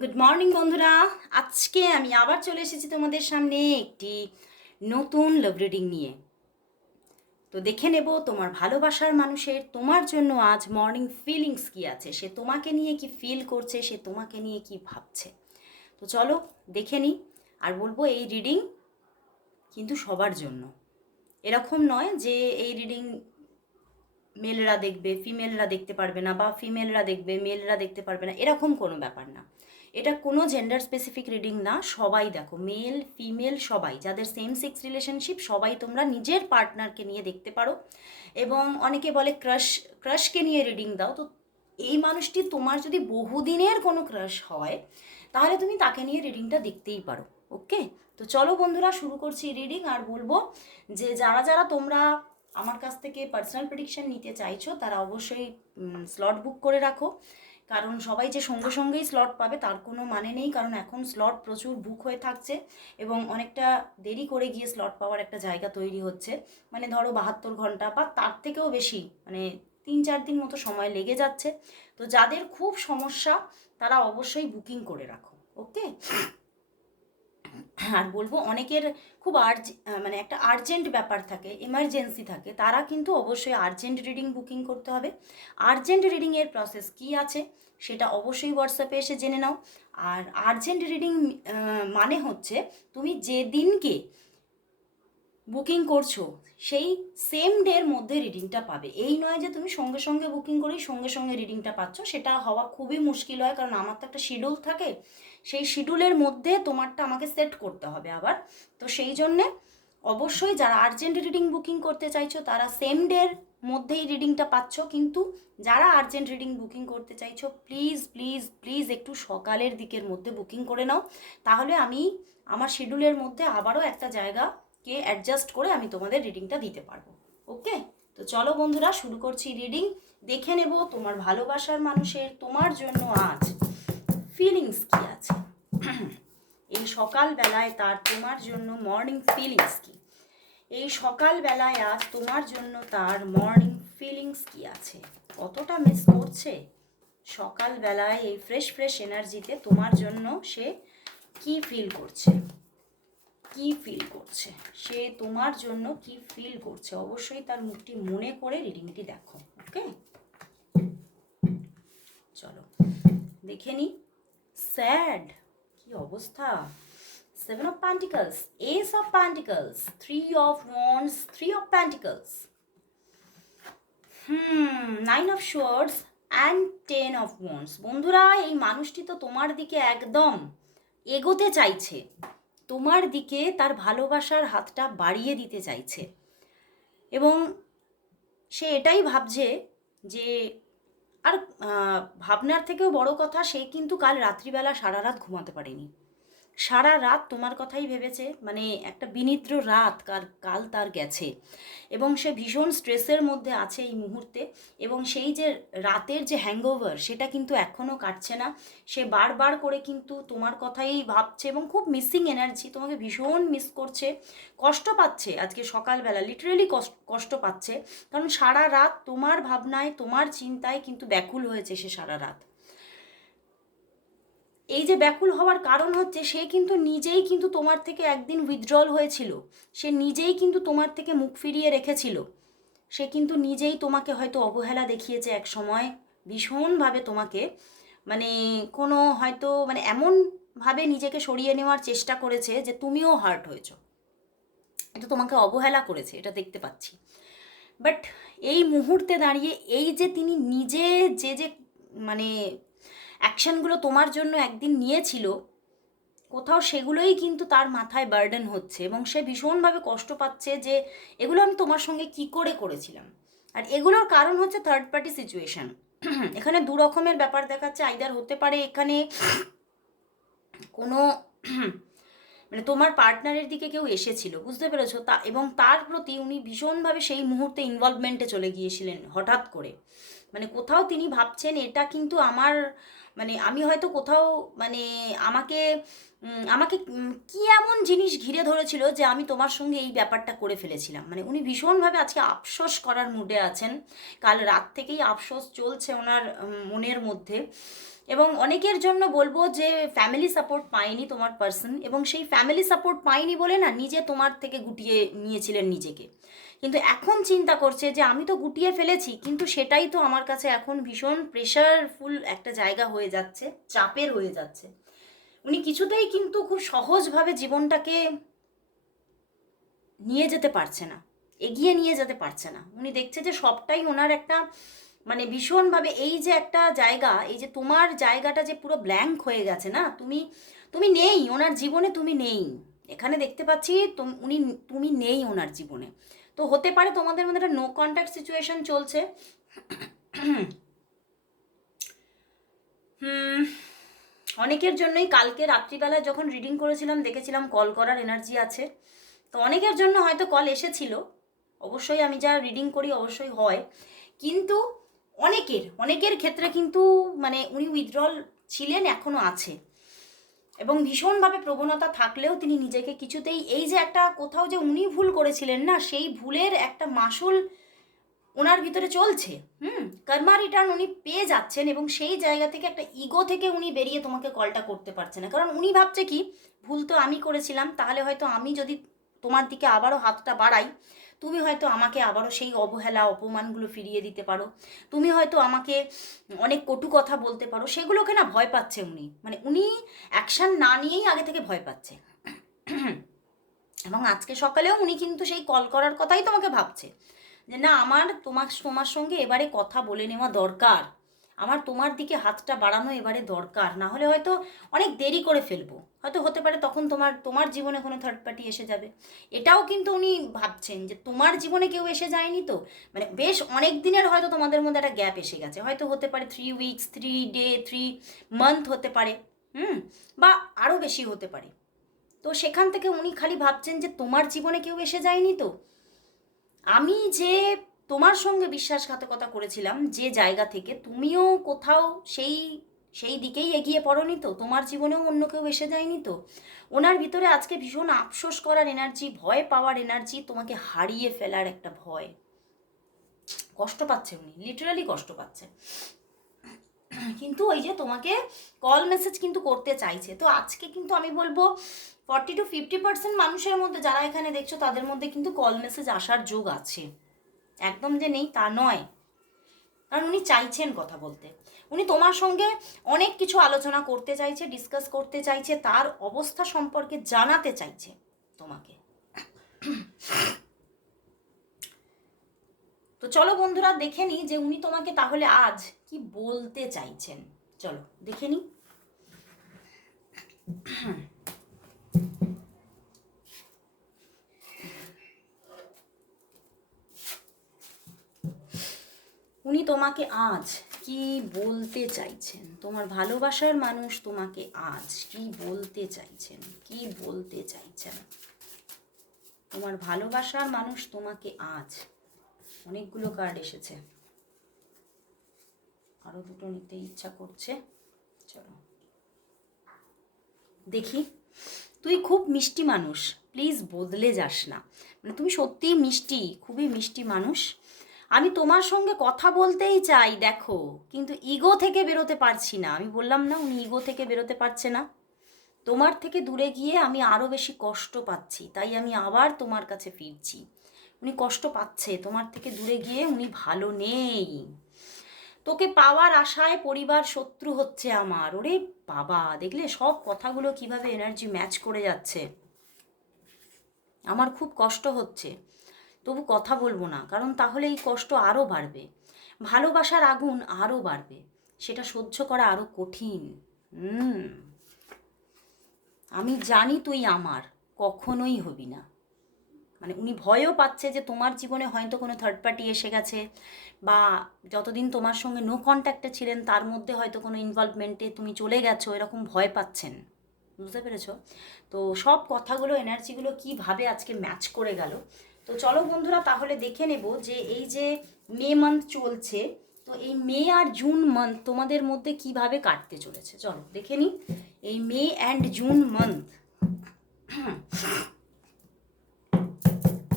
Good morning বন্ধুরা। আজকে আমি আবার চলে এসেছি তোমাদের সামনে একটি নতুন লাভ রিডিং নিয়ে। তো দেখে নেব তোমার ভালোবাসার মানুষের তোমার জন্য আজ মর্নিং ফিলিংস কি আছে? সে তোমাকে নিয়ে কি ফিল করছে? সে তোমাকে নিয়ে কি ভাবছে? তো চলো দেখে নিই। আর বলব এই রিডিং কিন্তু সবার জন্য। এরকম নয় যে এই রিডিং মেলরা দেখবে ফিমেলরা দেখতে পারবে না বা ফিমেলরা দেখবে মেলরা দেখতে পারবে না, এরকম কোনো ব্যাপার না। এটা কোনো জেন্ডার স্পেসিফিক রিডিং না, সবাই দেখো মেল ফিমেল সবাই, যাদের সেম সেক্স রিলেশনশিপ সবাই তোমরা নিজের পার্টনারকে নিয়ে দেখতে পারো। এবং অনেকে বলে ক্রাশ ক্রাশকে নিয়ে রিডিং দাও, তো এই মানুষটি তোমার যদি বহুদিনের কোনো ক্রাশ হয়, তাহলে তুমি তাকে নিয়ে রিডিংটা দেখতেই পারো ওকে তো চলো বন্ধুরা, শুরু করছি রিডিং আর বলব যে যারা যারা তোমরা আমার কাছ থেকে পার্সোনাল প্রেডিকশন নিতে চাইছো, তারা অবশ্যই স্লট বুক করে রাখো। কারণ সবাই যে সঙ্গে সঙ্গেই স্লট পাবে তার কোনো মানে নেই, কারণ এখন স্লট প্রচুর বুক হয়ে থাকছে এবং অনেকটা দেরি করে গিয়ে স্লট পাওয়ার একটা জায়গা তৈরি হচ্ছে। মানে ধরো বাহাত্তর ঘণ্টা বা তার থেকেও বেশি মানে তিন চার দিন মতো সময় লেগে যাচ্ছে। তো যাদের খুব সমস্যা তারা অবশ্যই বুকিং করে রাখো ওকে আর বলব অনেকের খুব আর্জ মানে একটা আর্জেন্ট ব্যাপার থাকে এমার্জেন্সি থাকে, তারা কিন্তু অবশ্যই আর্জেন্ট রিডিং বুকিং করতে হবে। আর্জেন্ট রিডিংয়ের প্রসেস কি আছে সেটা অবশ্যই হোয়াটসঅ্যাপে এসে জেনে নাও। আর আর্জেন্ট রিডিং মানে হচ্ছে তুমি যেদিনকে বুকিং করছ, সেই সেম ডের মধ্যে রিডিংটা পাবে। এই নয় যে তুমি সঙ্গে সঙ্গে বুকিং করেই সঙ্গে সঙ্গে রিডিংটা পাচ্ছ, সেটা হওয়া খুবই মুশকিল হয়, কারণ আমার তো একটা শিডিউল থাকে। সেই শিডিউলের মধ্যে তোমারটা আমাকে সেট করতে হবে আবার। তো সেই জন্যে অবশ্যই যারা আর্জেন্ট রিডিং বুকিং করতে চাইছো, তারা সেম ডের মধ্যেই রিডিংটা পাচ্ছ। কিন্তু যারা আর্জেন্ট রিডিং বুকিং করতে চাইছো প্লিজ প্লিজ প্লিজ একটু সকালের দিকের মধ্যে বুকিং করে নাও। তাহলে আমি আমার শিডিউলের মধ্যে আবারও একটা জায়গাকে অ্যাডজাস্ট করে আমি তোমাদের রিডিংটা দিতে পারব। ওকে? তো চলো বন্ধুরা, শুরু করছি রিডিং দেখে নেব তোমার ভালোবাসার মানুষের তোমার জন্য আজ ফিলিংস কি আছে? এই সকালবেলায় তার তোমার জন্য মর্নিং ফিলিংস কি? এই সকালবেলায় আজ তোমার জন্য তার মর্নিং ফিলিংস কি আছে? কতটা মিস করছে? সকালবেলায় এই ফ্রেশ ফ্রেশ এনার্জিতে তোমার জন্য সে কি ফিল করছে? কি ফিল করছে? সে তোমার জন্য কি ফিল করছে? অবশ্যই তার মুখটি মনে করে রিডিংটি দেখো ওকে চলো, দেখে নি স্যাড কি অবস্থা? Seven of pentacles ace of pentacles three of wands three of pentacles hmm nine of swords and ten of wands বন্ধুরা, এই মানুষটি তো তোমার দিকে একদম এগোতে চাইছে। তোমার দিকে তার ভালোবাসার হাতটা বাড়িয়ে দিতে চাইছে। এবং সে এটাই ভাবছে যে আর ভাবনার থেকেও বড় কথা সে কিন্তু কাল রাত্রিবেলা সারা রাত ঘুমাতে পারেনি। সারা রাত তোমার কথাই ভেবেছে মানে একটা বিনিদ্র রাত কার কাল তার গেছে। এবং সে ভীষণ স্ট্রেসের মধ্যে আছে এই মুহূর্তে। এবং সেই যে রাতের যে হ্যাংওভার সেটা কিন্তু এখনও কাটছে না। সে বারবার করে কিন্তু তোমার কথাই ভাবছে এবং খুব মিসিং এনার্জি তোমাকে ভীষণ মিস করছে। কষ্ট পাচ্ছে আজকে সকালবেলা লিটারেলি কষ্ট পাচ্ছে। কারণ সারা রাত তোমার ভাবনায়, তোমার চিন্তায় কিন্তু ব্যাকুল হয়েছে সে সারা রাত। এই যে ব্যাকুল হওয়ার কারণ হচ্ছে সে কিন্তু নিজেই কিন্তু তোমার থেকে একদিন উইথড্রল হয়েছিল। সে নিজেই কিন্তু তোমার থেকে মুখ ফিরিয়ে রেখেছিল। সে কিন্তু নিজেই তোমাকে হয়তো অবহেলা দেখিয়েছে এক সময়, ভীষণভাবে তোমাকে। মানে কোনো হয়তো মানে এমনভাবে নিজেকে সরিয়ে নেওয়ার চেষ্টা করেছে যে তুমিও হার্ট হয়েছো। এটা তোমাকে অবহেলা করেছে, এটা দেখতে পাচ্ছি। বাট এই মুহূর্তে দাঁড়িয়ে এই যে তিনি নিজে যে যে মানে অ্যাকশানগুলো তোমার জন্য একদিন নিয়েছিল, কোথাও সেগুলোই কিন্তু তার মাথায় বার্ডেন হচ্ছে এবং সে ভীষণভাবে কষ্ট পাচ্ছে যে এগুলো আমি তোমার সঙ্গে কি করে করেছিলাম। আর এগুলোর কারণ হচ্ছে থার্ড পার্টি সিচুয়েশান এখানে দু রকমের ব্যাপার দেখাচ্ছে আইদার হতে পারে এখানে কোনো মানে তোমার পার্টনারের দিকে কেউ এসেছিল, বুঝতে পেরেছ? তা এবং তার প্রতি উনি ভীষণভাবে সেই মুহূর্তে ইনভলভমেন্টে চলে গিয়েছিলেন হঠাৎ করে। মানে কোথাও তিনি ভাবছেন এটা কিন্তু আমার মানে আমি হয়তো কোথাও মানে আমাকে আমাকে কি এমন জিনিস ঘিরে ধরেছিল যে আমি তোমার সঙ্গে এই ব্যাপারটা করে ফেলেছিলাম। মানে উনি ভীষণভাবে আজকে আফসোস করার মুডে আছেন। কাল রাত থেকেই আফসোস চলছে ওনার মনের মধ্যে। এবং অনেকের জন্য বলব যে ফ্যামিলি সাপোর্ট পায়নি তোমার পার্সন এবং সেই ফ্যামিলি সাপোর্ট পায়নি বলে না নিজে তোমার থেকে গুটিয়ে নিয়েছিলেন নিজেকে। কিন্তু এখন চিন্তা করছে যে আমি তো গুটিয়ে ফেলেছি, কিন্তু সেটাই তো আমার কাছে এখন ভীষণ প্রেশারফুল একটা জায়গা হয়ে যাচ্ছে, চাপের হয়ে যাচ্ছে। উনি কিছুতেই কিন্তু খুব সহজভাবে জীবনটাকে নিয়ে যেতে পারছে না, এগিয়ে নিয়ে যেতে পারছে না। উনি দেখছে যে সবটাই ওনার একটা মানে ভীষণভাবে এই যে একটা জায়গা, এই যে তোমার জায়গাটা যে পুরো ব্ল্যাঙ্ক হয়ে গেছে না, তুমি তুমি নেই, ওনার জীবনে তুমি নেই। এখানে দেখতে পাচ্ছি উনি, তুমি নেই ওনার জীবনে। তো হতে পারে তোমাদের মধ্যে একটা নো কন্ট্যাক্ট সিচুয়েশন চলছে। অনেকের জন্যই কালকে রাত্রিবেলায় যখন রিডিং করেছিলাম, দেখেছিলাম কল করার এনার্জি আছে। তো অনেকের জন্য হয়তো কল এসেছিল, অবশ্যই আমি যা রিডিং করি অবশ্যই হয়। কিন্তু অনেকের অনেকের ক্ষেত্রে কিন্তু মানে উনি উইথড্রল ছিলেন এখনও আছে। এবং ভীষণভাবে প্রবণতা থাকলেও তিনি নিজেকে কিছুতেই, এই যে একটা কোথাও যে উনি ভুল করেছিলেন না, সেই ভুলের একটা মাসুল ওনার ভিতরে চলছে। হুম? কর্মা রিটার্ন উনি পেয়ে যাচ্ছেন এবং সেই জায়গা থেকে একটা ইগো থেকে উনি বেরিয়ে তোমাকে কলটা করতে পারছে না। কারণ উনি ভাবছে কি, ভুল তো আমি করেছিলাম, তাহলে হয়তো আমি যদি তোমার দিকে আবারও হাতটা বাড়াই তুমি হয়তো আমাকে আবারও সেই অবহেলা, অপমানগুলো ফিরিয়ে দিতে পারো। তুমি হয়তো আমাকে অনেক কটু কথা বলতে পারো। সেগুলোকে না ভয় পাচ্ছে উনি। মানে উনি অ্যাকশান না নিয়েই আগে থেকে ভয় পাচ্ছে। এবং আজকে সকালেও উনি কিন্তু সেই কল করার কথাই তোমাকে ভাবছে। যে না, আমার তোমার তোমার সঙ্গে এবারে কথা বলে নেওয়া দরকার। আমার তোমার দিকে হাতটা বাড়ানো এবারে দরকার। না হলে হয়তো অনেক দেরি করে ফেলব। হয়তো হতে পারে তখন তোমার তোমার জীবনে কোনো থার্ড পার্টি এসে যাবে। এটাও কিন্তু উনি ভাবছেন যে তোমার জীবনে কেউ এসে যায়নি তো? মানে বেশ অনেক দিনের হয়তো তোমাদের মধ্যে একটা গ্যাপ এসে গেছে। হয়তো হতে পারে three weeks three day three month হতে পারে, হুম? বা আরও বেশি হতে পারে। তো সেখান থেকে উনি খালি ভাবছেন যে তোমার জীবনে কেউ এসে যায়নি তো? আমি যে তোমার সঙ্গে বিশ্বাসঘাতকতা করেছিলাম যে জায়গা থেকে, তুমিও কোথাও সেই সেই দিকেই এগিয়ে পড়নি তো, তোমার জীবনেও অন্য কেউ এসে যায়নি তো। ওনার ভিতরে আজকে ভীষণ আফসোস করার এনার্জি ভয় পাওয়ার এনার্জি তোমাকে হারিয়ে ফেলার একটা ভয়। কষ্ট পাচ্ছে উনি লিটারালি কষ্ট পাচ্ছে। কিন্তু ওই যে তোমাকে কল মেসেজ কিন্তু করতে চাইছে। তো আজকে কিন্তু আমি বলব ফর্টি টু ফিফটি পার্সেন্ট মানুষের মধ্যে যারা এখানে দেখছ, তাদের মধ্যে কিন্তু কল মেসেজ আসার যোগ আছে। একদম যে নেই তা নয়। কারণ উনি চাইছেন কথা বলতে। উনি তোমার সঙ্গে অনেক কিছু আলোচনা করতে চাইছে ডিসকাস করতে চাইছে, তার অবস্থা সম্পর্কে জানাতে চাইছে তোমাকে। তো চলো বন্ধুরা, দেখে নিই যে উনি তোমাকে তাহলে আজ কি বলতে চাইছেন। চলো, দেখে নিই। উনি তোমাকে আজ কি বলতে চাইছেন? তোমার ভালোবাসার মানুষ তোমাকে আজ কি বলতে চাইছেন? কি বলতে চাইছেন? তোমার ভালোবাসার মানুষ তোমাকে আজ অনেকগুলো কার্ড এসেছে। আরও দুটো নিতে ইচ্ছা করছে। চলো। দেখি। তুই খুব মিষ্টি মানুষ। প্লিজ বদলে যাস না। মানে তুমি সত্যিই মিষ্টি, খুবই মিষ্টি মানুষ। আমি তোমার সঙ্গে কথা বলতেই চাই, দেখো। কিন্তু ইগো থেকে বেরোতে পারছি না। আমি বললাম, না, উনি ইগো থেকে বেরোতে পারছে না। তোমার থেকে দূরে গিয়ে আমি আরও বেশি কষ্ট পাচ্ছি। তাই আমি আবার তোমার কাছে ফিরছি। উনি কষ্ট পাচ্ছে। তোমার থেকে দূরে গিয়ে উনি ভালো নেই। তোকে পাওয়ার আশায় পরিবার শত্রু হচ্ছে আমার। ওরে বাবা, দেখলে সব কথাগুলো কীভাবে এনার্জি ম্যাচ করে যাচ্ছে। আমার খুব কষ্ট হচ্ছে। তবু কথা বলব না, কারণ তাহলে এই কষ্ট আরও বাড়বে। ভালোবাসার আগুন আরও বাড়বে, সেটা সহ্য করা আরও কঠিন। আমি জানি তুই আমার, কখনোই হবি না। মানে উনি ভয়ও পাচ্ছে যে তোমার জীবনে হয়তো কোনো থার্ড পার্টি এসে গেছে, বা যতদিন তোমার সঙ্গে নো কন্ট্যাক্টে ছিলেন, তার মধ্যে হয়তো কোনো ইনভলভমেন্টে তুমি চলে গেছো, এরকম ভয় পাচ্ছেন। বুঝতে পেরেছ? তো সব কথাগুলো এনার্জিগুলো কীভাবে আজকে ম্যাচ করে গেল তো চলো বন্ধুরা, তাহলে দেখে নেব যে এই যে মে মান্থ চলছে, তো এই মে আর জুন মান্থ তোমাদের মধ্যে কীভাবে কাটতে চলেছে? চলো দেখে নিই। এই মে অ্যান্ড জুন মান্থ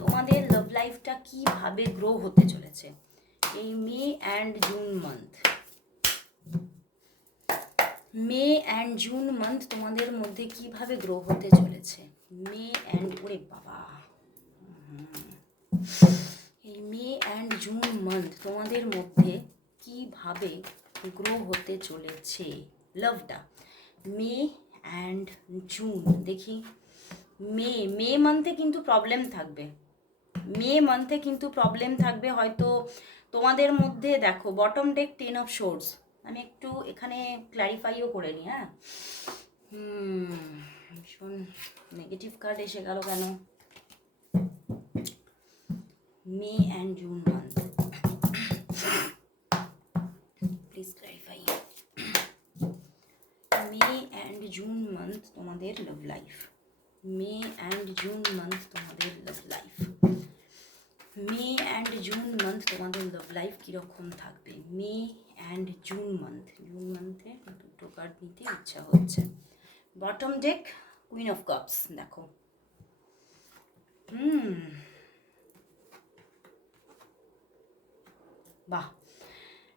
তোমাদের লাভ লাইফটা কীভাবে গ্রো হতে চলেছে? এই May and June month May and June month তোমাদের মধ্যে কীভাবে গ্রো হতে চলেছে? মে অ্যান্ড ওরে বাবা। এই মে অ্যান্ড জুন মান্থ তোমাদের মধ্যে কীভাবে গ্রো হতে চলেছে? লাভটা মে অ্যান্ড জুন, দেখি। মে মে মান্থে কিন্তু প্রবলেম থাকবে। মে মান্থে কিন্তু প্রবলেম থাকবে হয়তো তোমাদের মধ্যে, দেখো bottom deck ten of swords আমি একটু এখানে ক্ল্যারিফাইও করে নিই হ্যাঁ? ভীষণ নেগেটিভ কার্ড এসে গেল কেন? May and June month please clarify May and June month তোমাদের love life May and June month তোমাদের love life May and June month তোমাদের লাভ লাইফ কীরকম থাকবে? May and June month June মান্থে দুটো card নিতে ইচ্ছা হচ্ছে। Bottom deck queen of cups দেখো। হুম বাহ।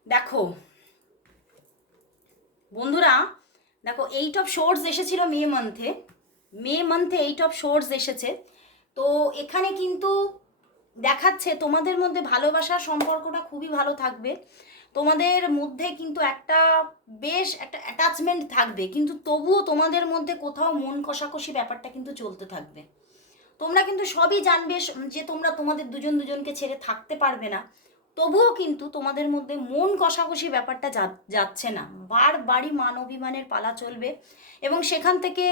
দেখো, বন্ধুরা, দেখো এইট অফ শোর্টস এসেছিল মে মান্থে মে মান্থে এইট অফ শোর্টস এসেছে। তো এখানে কিন্তু দেখাচ্ছে, তোমাদের মধ্যে ভালোবাসার সম্পর্কটা খুবই ভালো থাকবে। তোমাদের মধ্যে কিন্তু একটা বেশ একটা অ্যাটাচমেন্ট থাকবে, কিন্তু তবুও তোমাদের মধ্যে কোথাও মন কষাকষি ব্যাপারটা কিন্তু চলতে থাকবে। তোমরা কিন্তু সবই জানবে যে তোমরা তোমাদের দুজন দুজনকে ছেড়ে থাকতে পারবে না। তবুও কিন্তু তোমাদের মধ্যে মন কষাকষি ব্যাপারটা যাচ্ছে না। বারবারই মান অভিমানের পালা চলবে এবং সেখান থেকে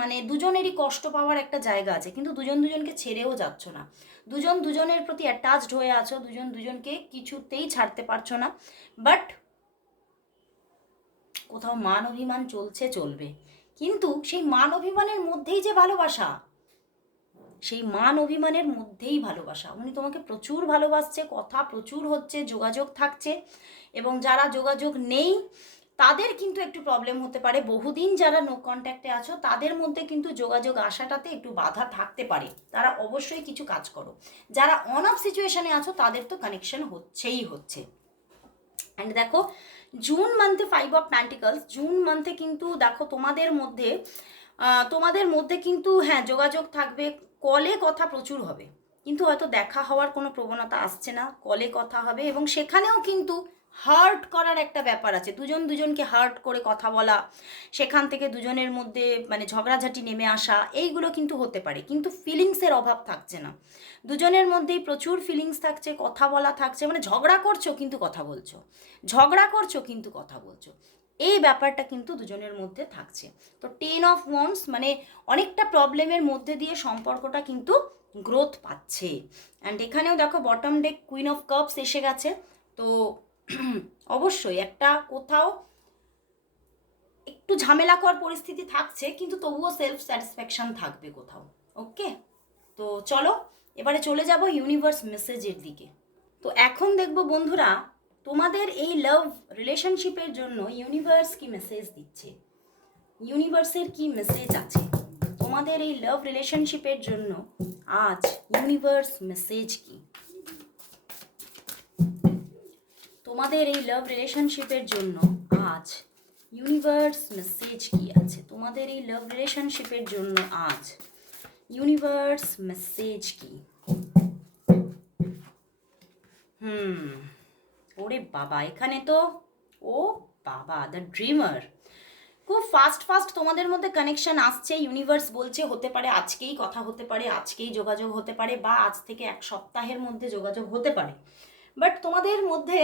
মানে দুজনেরই কষ্ট পাওয়ার একটা জায়গা আছে, কিন্তু দুজন দুজনকে ছেড়েও যাচ্ছ না। দুজন দুজনের প্রতি অ্যাটাচড হয়ে আছো, দুজন দুজনকে কিছুতেই ছাড়তে পারছ না বাট কোথাও মান অভিমান চলছে, চলবে। কিন্তু সেই মান অভিমানের মধ্যেই যে ভালোবাসা সেই মান অভিমানের মধ্যেই ভালোবাসা। উনি তোমাকে প্রচুর ভালোবাসছে, কথা প্রচুর হচ্ছে, যোগাযোগ থাকছে এবং যারা যোগাযোগ নেই, তাদের কিন্তু একটু প্রবলেম হতে পারে। বহুদিন যারা নো কন্ট্যাক্টে আছো, তাদের মধ্যে কিন্তু যোগাযোগ আসাটাতে একটু বাধা থাকতে পারে। তারা অবশ্যই কিছু কাজ করো। যারা অন অফ সিচুয়েশনে আছো, তাদের তো কানেকশন হচ্ছেই হচ্ছে। অ্যান্ড দেখো জুন মান্থে ফাইভ অফ প্যান্টিকলস জুন মান্থে কিন্তু দেখো তোমাদের মধ্যে তোমাদের মধ্যে কিন্তু হ্যাঁ যোগাযোগ থাকবে। কলে কথা প্রচুর হবে। কিন্তু হয়তো দেখা হওয়ার কোনো প্রবণতা আসছে না, কলে কথা হবে এবং সেখানেও কিন্তু হার্ট করার একটা ব্যাপার আছে। দুজন দুজনকে হার্ট করে কথা বলা, সেখান থেকে দুজনের মধ্যে মানে ঝগড়াঝাটি নেমে আসা, এইগুলো কিন্তু হতে পারে। কিন্তু ফিলিংসের অভাব থাকছে না। দুজনের মধ্যেই প্রচুর ফিলিংস থাকছে, কথা বলা থাকছে মানে ঝগড়া করছ কিন্তু কথা বলছো। ঝগড়া করছ কিন্তু কথা বলছো। এই ব্যাপারটা কিন্তু দুজনের মধ্যে থাকছে। তো টেন অফ ওয়ান্স মানে অনেকটা প্রবলেমের মধ্যে দিয়ে সম্পর্কটা কিন্তু গ্রোথ পাচ্ছে। অ্যান্ড এখানেও দেখো bottom deck queen of cups এসে গেছে। তো অবশ্যই একটা কোথাও একটু ঝামেলাকর পরিস্থিতি থাকছে, কিন্তু তবুও সেলফ স্যাটিসফ্যাকশন থাকবে কোথাও। ওকে তো চলো, এবারে চলে যাব ইউনিভার্স মেসেজের দিকে। তো এখন দেখব বন্ধুরা তোমাদের এই লাভ রিলেশনশিপের জন্য ইউনিভার্স কি মেসেজ দিচ্ছে? ইউনিভার্সের কি মেসেজ আছে? তোমাদের এই লাভ রিলেশনশিপের জন্য আজ ইউনিভার্স মেসেজ কি? তোমাদের এই লাভ রিলেশনশিপের জন্য আজ ইউনিভার্স মেসেজ কি আছে? তোমাদের এই লাভ রিলেশনশিপের জন্য আজ ইউনিভার্স মেসেজ কি? হুম ওরে বাবা, এখানে তো, ও বাবা দ্য ড্রিমার খুব ফাস্ট ফাস্ট তোমাদের মধ্যে কানেকশন আসছে ইউনিভার্স বলছে, হতে পারে আজকেই কথা হতে পারে, আজকেই যোগাযোগ হতে পারে, বা আজ থেকে এক সপ্তাহের মধ্যে যোগাযোগ হতে পারে। বাট তোমাদের মধ্যে,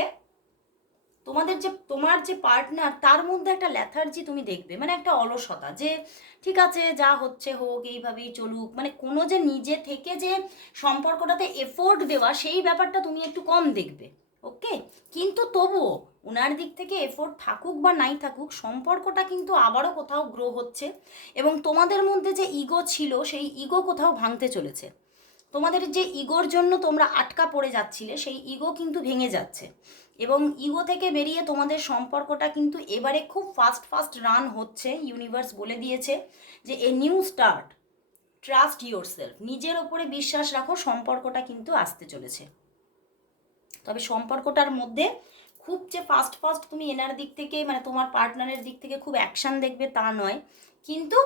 তোমাদের যে, তোমার যে পার্টনার তার মধ্যে একটা ল্যাথার্জি তুমি দেখবে মানে একটা অলসতা যে, ঠিক আছে, যা হচ্ছে হোক, এইভাবেই চলুক মানে কোনো যে নিজে থেকে যে সম্পর্কটাতে এফোর্ট দেওয়া, সেই ব্যাপারটা তুমি একটু কম দেখবে। ওকে কিন্তু তবুও ওনার দিক থেকে এফোর্ট থাকুক বা নাই থাকুক, সম্পর্কটা কিন্তু আবারও কোথাও গ্রো হচ্ছে এবং তোমাদের মধ্যে যে ইগো ছিল, সেই ইগো কোথাও ভাঙতে চলেছে। তোমাদের যে ইগোর জন্য তোমরা আটকা পড়ে যাচ্ছিলে, সেই ইগো কিন্তু ভেঙে যাচ্ছে এবং ইগো থেকে বেরিয়ে তোমাদের সম্পর্কটা কিন্তু এবারে খুব ফাস্ট ফাস্ট রান হচ্ছে ইউনিভার্স বলে দিয়েছে যে a new start trust yourself নিজের ওপরে বিশ্বাস রাখো, সম্পর্কটা কিন্তু আসতে চলেছে। তবে সম্পর্কটার মধ্যে খুব যে ফাস্ট ফাস্ট তুমি এনার দিক থেকে মানে তোমার পার্টনারের দিক থেকে খুব অ্যাকশান দেখবে তা নয়। কিন্তু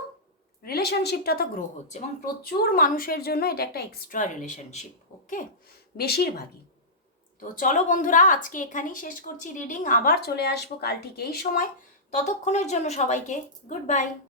রিলেশনশিপটা তো গ্রো হচ্ছে এবং প্রচুর মানুষের জন্য এটা একটা এক্সট্রা রিলেশনশিপ ওকে বেশিরভাগই। তো চলো বন্ধুরা, আজকে এখানেই শেষ করছি রিডিং আবার চলে আসব কাল ঠিক এই সময়। ততক্ষণের জন্য সবাইকে গুড বাই